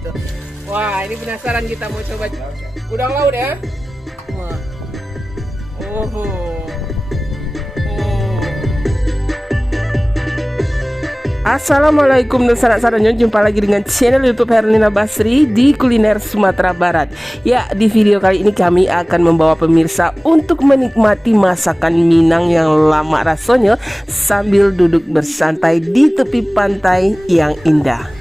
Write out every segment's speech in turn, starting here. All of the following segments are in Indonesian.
itu. Wah, ini penasaran kita mau coba udang laut ya. Wah. Assalamualaikum dan sanak sarannya, jumpa lagi dengan channel YouTube Herlina Basri di kuliner Sumatera Barat. Ya, di video kali ini kami akan membawa pemirsa untuk menikmati masakan Minang yang lama rasanya sambil duduk bersantai di tepi pantai yang indah.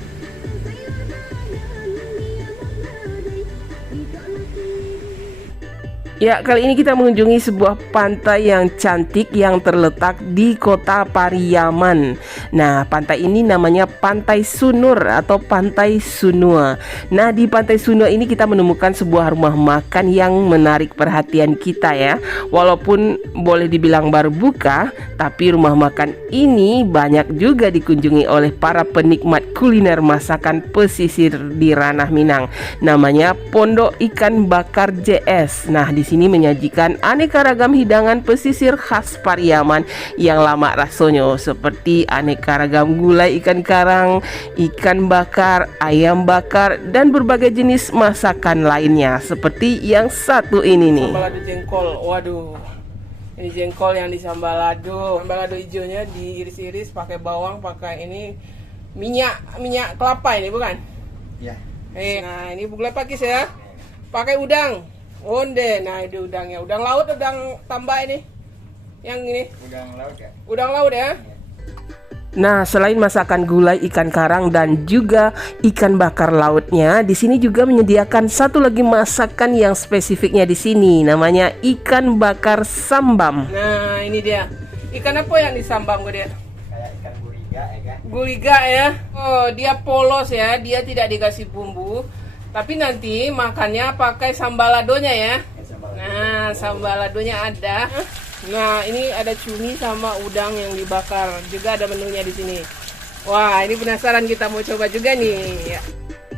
Ya, kali ini kita mengunjungi sebuah pantai yang cantik yang terletak di kota Pariaman. Nah, pantai ini namanya Pantai Sunur atau Pantai Sunua. Nah, di Pantai Sunua ini kita menemukan sebuah rumah makan yang menarik perhatian kita ya. Walaupun boleh dibilang baru buka, tapi rumah makan ini banyak juga dikunjungi oleh para penikmat kuliner masakan pesisir di ranah Minang. Namanya Pondok Ikan Bakar JS. Nah, di sini menyajikan aneka ragam hidangan pesisir khas Pariaman yang lama rasanya, seperti aneka ragam gulai ikan karang, ikan bakar, ayam bakar, dan berbagai jenis masakan lainnya seperti yang satu ini nih. Sambalado jengkol. Waduh. Ini jengkol yang disambalado. Sambalado hijaunya diiris-iris pakai bawang, pakai ini minyak kelapa ini bukan? Ya. Nah, ini gulai pakis ya. Pakai udang. Onde, nah itu udangnya, udang laut, udang tambak ini, yang ini. Udang laut ya. Udang laut ya. Nah, selain masakan gulai ikan karang dan juga ikan bakar lautnya, di sini juga menyediakan satu lagi masakan yang spesifiknya di sini, namanya ikan bakar sambam. Nah, ini dia. Ikan apa yang disambam gue dia? Kayak ikan guliga ya kan? Guliga ya. Oh, dia polos ya, dia tidak dikasih bumbu. Tapi nanti makannya pakai sambaladonya ya. Nah, sambaladonya ada. Nah, ini ada cumi sama udang yang dibakar. Juga ada menunya di sini. Wah, ini penasaran kita mau coba juga nih.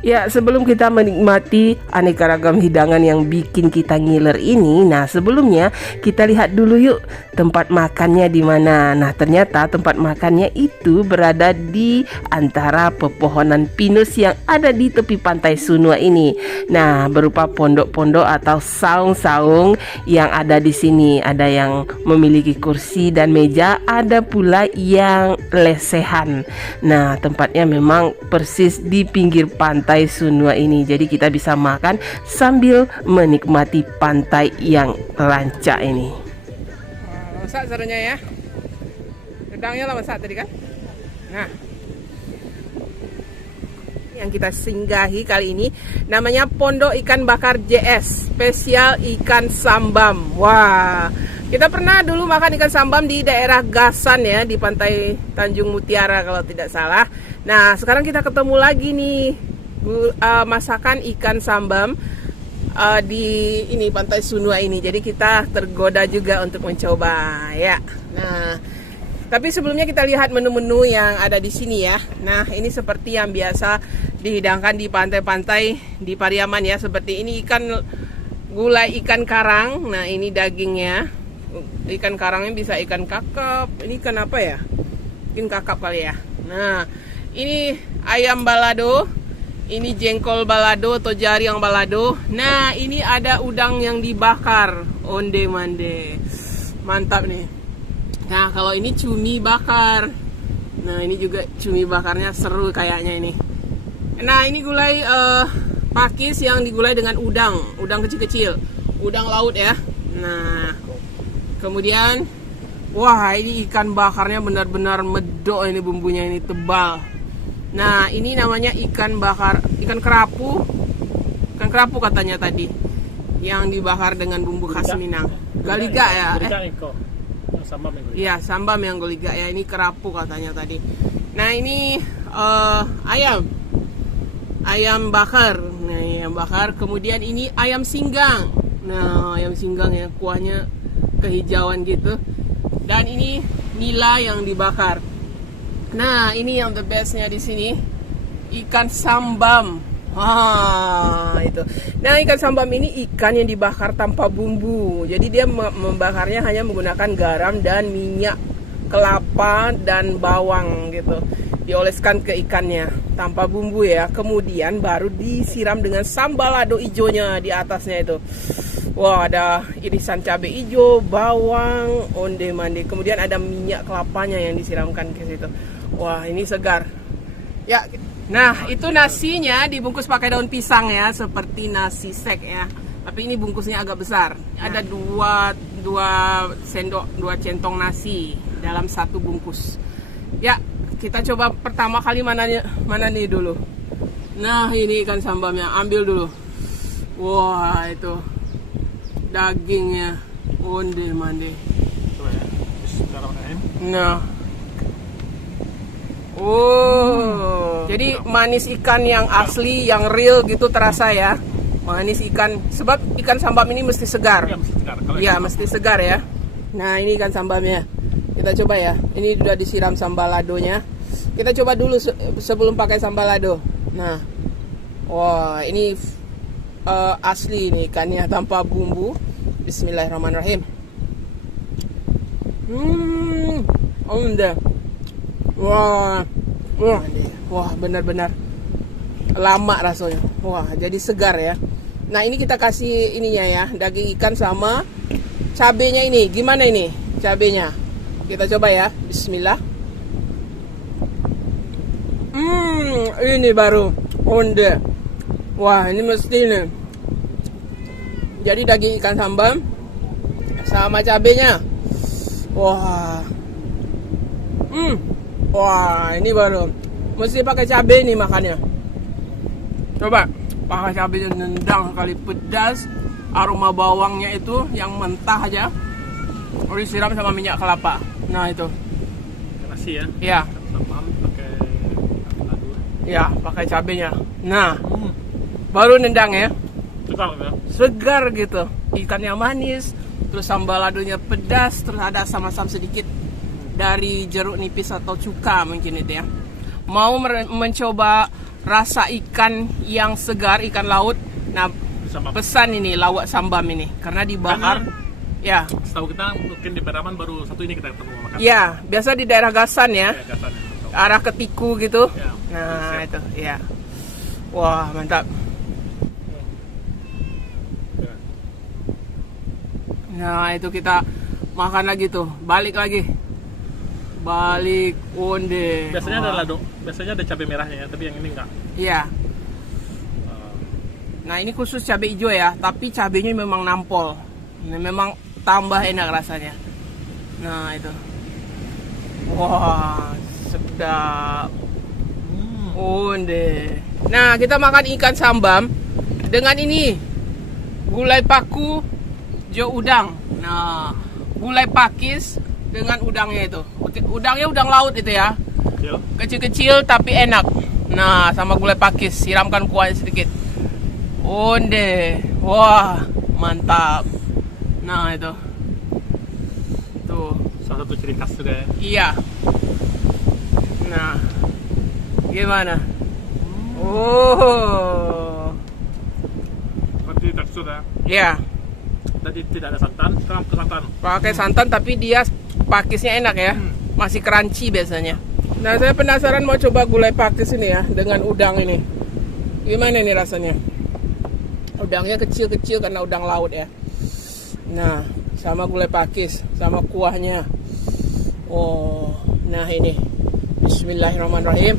Ya, sebelum kita menikmati aneka ragam hidangan yang bikin kita ngiler ini, nah sebelumnya kita lihat dulu yuk tempat makannya di mana. Nah, ternyata tempat makannya itu berada di antara pepohonan pinus yang ada di tepi pantai Sunua ini. Nah, berupa pondok-pondok atau saung-saung yang ada di sini. Ada yang memiliki kursi dan meja, ada pula yang lesehan. Nah, tempatnya memang persis di pinggir pantai Sunua ini, jadi kita bisa makan sambil menikmati pantai yang rancak ini. Masak caranya ya, udangnya lah masak tadi kan. Nah, yang kita singgahi kali ini namanya Pondok Ikan Bakar JS, spesial ikan sambam. Wah, kita pernah dulu makan ikan sambam di daerah Gasan ya, di pantai Tanjung Mutiara kalau tidak salah. Nah, sekarang kita ketemu lagi nih masakan ikan sambam di ini pantai Sunua ini. Jadi kita tergoda juga untuk mencoba ya. Nah, tapi sebelumnya kita lihat menu-menu yang ada di sini ya. Nah, ini seperti yang biasa dihidangkan di pantai-pantai di Pariaman ya. Seperti ini ikan gulai ikan karang. Nah, ini dagingnya. Ikan karangnya bisa ikan kakap. Ini ikan apa ya? Ikan kakap kali ya. Nah, ini ayam balado. Ini jengkol balado atau jariang balado. Nah, ini ada udang yang dibakar. Onde mande. Mantap nih. Nah, kalau ini cumi bakar. Nah, ini juga cumi bakarnya seru kayaknya ini. Nah, ini gulai pakis yang digulai dengan udang kecil-kecil. Udang laut ya. Nah, kemudian wah, ini ikan bakarnya benar-benar medok ini, bumbunya ini tebal. Nah, ini namanya ikan bakar, ikan kerapu katanya tadi, yang dibakar dengan bumbu khas Minang. Galiga ya? Iya, sambam yang galiga ya. Ini kerapu katanya tadi. Nah, ini ayam bakar. Nah, ayam bakar. Kemudian ini ayam singgang. Nah, ayam singgang ya, kuahnya kehijauan gitu. Dan ini nila yang dibakar. Nah, ini yang the bestnya di sini, ikan sambam. Itu. Nah, ikan sambam ini ikan yang dibakar tanpa bumbu. Jadi dia membakarnya hanya menggunakan garam dan minyak kelapa dan bawang gitu. dioleskan ke ikannya tanpa bumbu ya. Kemudian baru disiram dengan sambal lado hijaunya di atasnya itu. Wah, ada irisan cabai hijau, bawang, onde mande. Kemudian ada minyak kelapanya yang disiramkan ke situ. Wah, ini segar. Ya, nah itu nasinya dibungkus pakai daun pisang ya, seperti nasi sek ya. Tapi ini bungkusnya agak besar. Ada dua centong nasi dalam satu bungkus. Ya, kita coba pertama kali mana nih dulu. Nah, ini ikan sambalnya, ambil dulu. Wah, itu dagingnya onde mande. Coba ya. Bismillahirrahmanirrahim. Nah. Oh. Jadi manis ikan yang asli, yang real gitu terasa ya. Manis ikan, sebab ikan sambal ini mesti segar. Ya, mesti segar. Iya, mesti segar ya. Nah, ini ikan sambalnya. Kita coba ya. Ini sudah disiram sambal ladonya. Kita coba dulu sebelum pakai sambal lado. Nah. Wah, ini asli ini ikannya tanpa bumbu. Bismillahirrahmanirrahim. Udah. Wah, benar-benar lama rasanya. Wah, jadi segar ya. Nah, ini kita kasih ininya ya, daging ikan sama cabenya ini. Gimana ini cabenya? Kita coba ya. Bismillah. Ini baru onde. Wah, ini mesti nih. Jadi daging ikan sambal sama cabenya. Wah. Wah, ini baru. Mesti pakai cabai nih makannya. Coba pakai cabai nendang sekali, pedas. Aroma bawangnya itu yang mentah aja. Disiram sama minyak kelapa. Nah, itu. Nasi ya. Iya. Sambal pakai lado. Iya, pakai cabenya. Nah, baru nendang ya. Segar ya. Segar gitu. Ikannya manis, terus sambal ladonya pedas, terus ada asam-asam sedikit dari jeruk nipis atau cuka mungkin itu ya. Mau mencoba rasa ikan yang segar, ikan laut. Nah, Sambal. pesan ini lawak sambam ini karena dibakar. Ya. Setahu kita mungkin di Beraman baru satu ini kita ketemu makan. Ya, biasa di daerah Gasan ya. Ya, Gasan. Arah Ketiku gitu. Ya, Nah, siap. itu ya. Wah, mantap. Ya. Nah, itu kita makan lagi tuh. Balik lagi. Balik onde. Biasanya Wah. ada lado, biasanya ada cabai merahnya ya, tapi yang ini enggak. Iya. Nah, ini khusus cabai hijau ya, tapi cabainya memang nampol. Ini memang tambah enak rasanya. Nah, itu. Wah, sedap. Onde. Nah, kita makan ikan sambam dengan ini. Gulai paku jo udang. Nah, gulai pakis dengan udangnya itu. Udangnya udang laut itu ya. Kecil. Kecil-kecil tapi enak. Nah, sama gulai pakis, siramkan kuahnya sedikit. Onde. Wah, mantap. Nah, itu. Tuh. Salah satu ciri khas juga ya. Iya. Nah. Gimana? Oh. Seperti tekstur ya. Ya, Tadi tidak ada santan, sekarang ke santan. pakai santan tapi dia pakisnya enak ya. Masih crunchy biasanya. Nah, saya penasaran mau coba gulai pakis ini ya dengan udang ini. Gimana nih rasanya? Udangnya kecil-kecil karena udang laut ya. Nah, sama gulai pakis, sama kuahnya. Oh, nah ini. Bismillahirrahmanirrahim.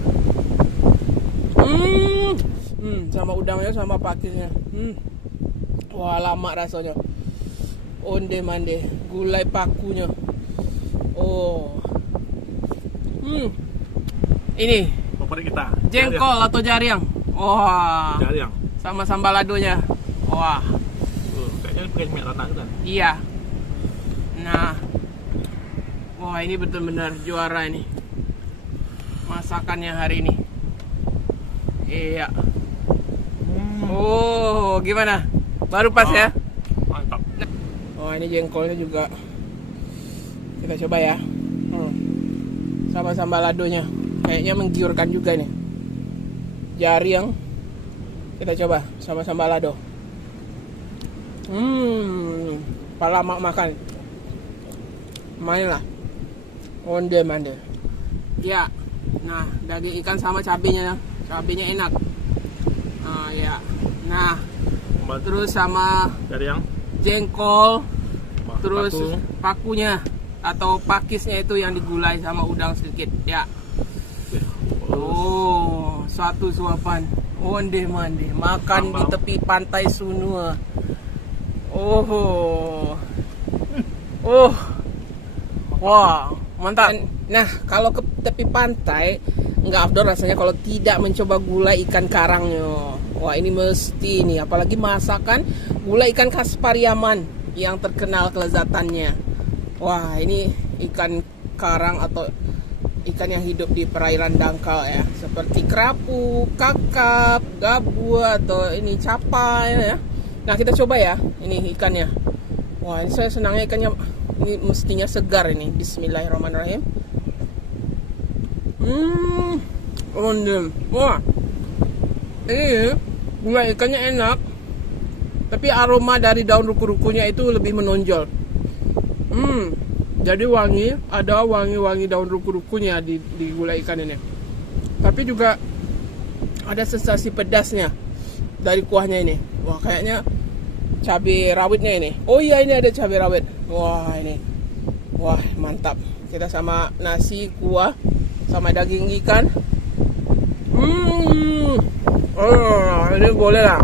Sama udangnya sama pakisnya. Wah, lama rasanya. Onde mande, gulai pakunya. Oh. Ini Favorit kita. jengkol atau jariang. Wah. Jariang. Sama sambal ladonya. Wah. Kayaknya pakai minyak tanah kan. Iya. Nah. Wah, ini betul-benar juara ini. Masakannya hari ini. Iya. Oh, gimana? Baru pas ya? Mantap. Oh, ini jengkolnya juga. Kita coba ya. Sama sambal ladonya. Kayaknya menggiurkan juga nih. Jariang. Kita coba sama sambal lado. Lama makan. Main lah. Onde mande. Ya. Nah, daging ikan sama cabenya enak. Nah, ya. Nah, terus sama dari yang jengkol, paku. terus pakunya atau pakisnya itu yang digulai sama udang sedikit, ya. Oh, satu suapan. Onde mande, makan di tepi pantai Sunua. Oh. Wah, mantap. Nah, kalau ke tepi pantai nggak afdol rasanya kalau tidak mencoba gulai ikan karangnya. Wah, ini mesti nih, apalagi masakan gulai ikan khas Pariaman yang terkenal kelezatannya. Wah, ini ikan karang atau ikan yang hidup di perairan dangkal ya, seperti kerapu, kakap, gabu atau ini capai ya. Nah, kita coba ya ini ikannya. Wah, ini saya senangnya ikannya ini mestinya segar ini. Bismillahirrahmanirrahim. Wah, ini gulai ikannya enak, tapi aroma dari daun ruku-rukunya itu lebih menonjol. Jadi wangi, ada wangi-wangi daun ruku-rukunya di gulai ikan ini. Tapi juga ada sensasi pedasnya dari kuahnya ini. Wah, kayaknya cabai rawitnya ini. Oh iya, ini ada cabai rawit. Wah, ini. Wah, mantap. Kita sama nasi, kuah, sama daging ikan. Oh, ini boleh lah.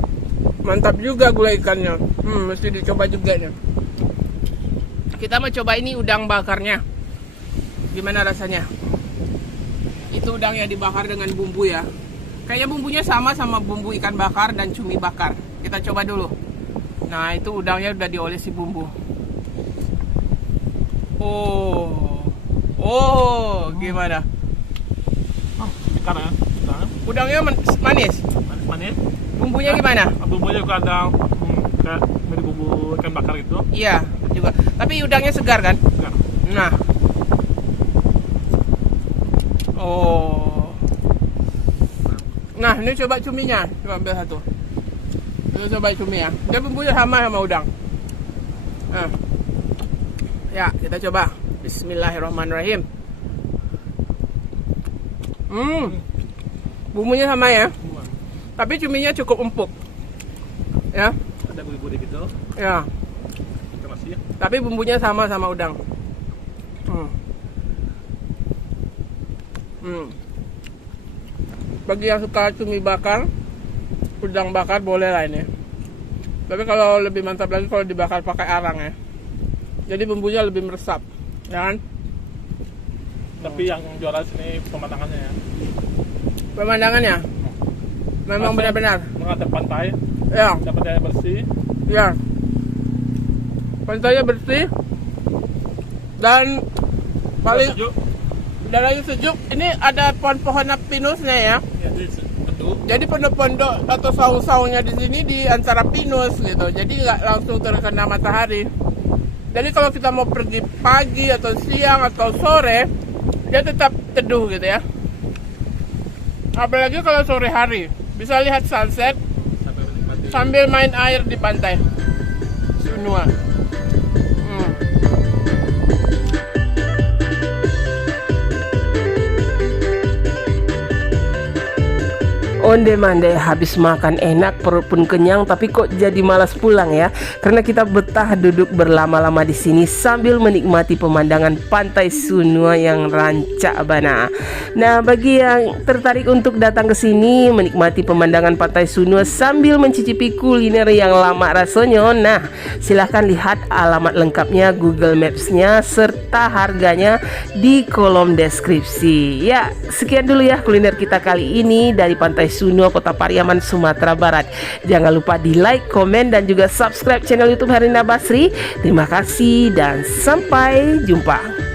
Mantap juga gulai ikannya. Mesti dicoba juga nih. Kita mau coba ini udang bakarnya. Gimana rasanya? Itu udang yang dibakar dengan bumbu ya. Kayaknya bumbunya sama bumbu ikan bakar dan cumi bakar. Kita coba dulu. Nah, itu udangnya udah diolesi bumbu. Gimana? Ikan ya, Udangnya manis. manis. Bumbunya gimana? Bumbunya juga ada kayak mirip bumbu ikan bakar gitu. Iya, juga. Tapi udangnya segar kan? Enggak. Nah. Nah, ini coba cuminya. Coba ambil satu. Ini coba cumi ya. Dia bumbunya sama udang. Nah. Ya, kita coba. Bismillahirrahmanirrahim. Bumbunya sama ya. Tapi cuminya cukup empuk. Ya. Ada gurih-gurih gitu. Ya. Terima kasih ya. Tapi bumbunya sama udang. Bagi yang suka cumi bakar, udang bakar boleh lah ini. Tapi kalau lebih mantap lagi kalau dibakar pakai arang ya. Jadi bumbunya lebih meresap, ya kan? Tapi yang juara sini pemandangannya ya. Pemandangannya memang benar-benar menghadap pantai. ya, Dapat air bersih. ya. Pantainya bersih dan paling sejuk. udaranya sejuk. Ini ada pohon-pohon pinusnya ya. Ya, jadi teduh. Jadi pondok-pondok atau saung-saungnya di sini di antara pinus gitu. Jadi nggak langsung terkena matahari. Jadi kalau kita mau pergi pagi atau siang atau sore, dia tetap teduh gitu ya. Apalagi kalau sore hari, bisa lihat sunset Sampai menikmati. sambil main air di pantai Sunua. Onde-mande habis makan enak, perut pun kenyang, tapi kok jadi malas pulang ya? Karena kita betah duduk berlama-lama di sini sambil menikmati pemandangan pantai Sunua yang rancak bana. Nah, bagi yang tertarik untuk datang ke sini menikmati pemandangan pantai Sunua sambil mencicipi kuliner yang lama rasanya, nah silahkan lihat alamat lengkapnya, Google Maps-nya serta harganya di kolom deskripsi. Ya, sekian dulu ya kuliner kita kali ini dari pantai Sunua, Kota Pariaman, Sumatera Barat. Jangan lupa di like, komen, dan juga subscribe channel YouTube Herlinda Basri. Terima kasih dan sampai jumpa.